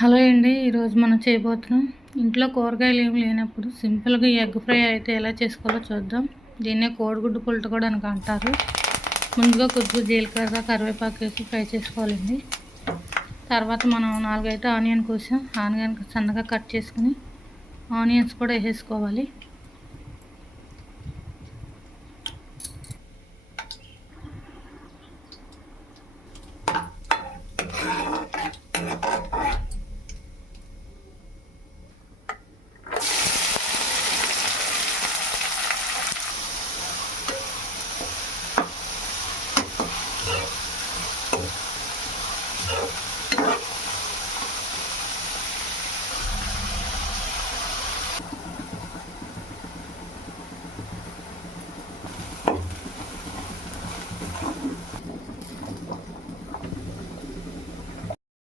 Hello అండి. ఈరోజు మనం చేయబోతున్నాం ఇంట్లో కూరగాయలు ఏమి లేనప్పుడు సింపుల్గా ఈ ఎగ్ ఫ్రై అయితే ఎలా చేసుకోవాలో చూద్దాం. దీన్నే కోడిగుడ్డు పుల్ట కూడా అంటారు. ముందుగా కొద్దిగా జీలకర్ర కరివేపాకు వేసి ఫ్రై చేసుకోవాలండి. తర్వాత మనం 4 అయితే ఆనియన్ కోసాం. ఆనియన్ సన్నగా కట్ చేసుకుని ఆనియన్స్ కూడా వేసేసుకోవాలి.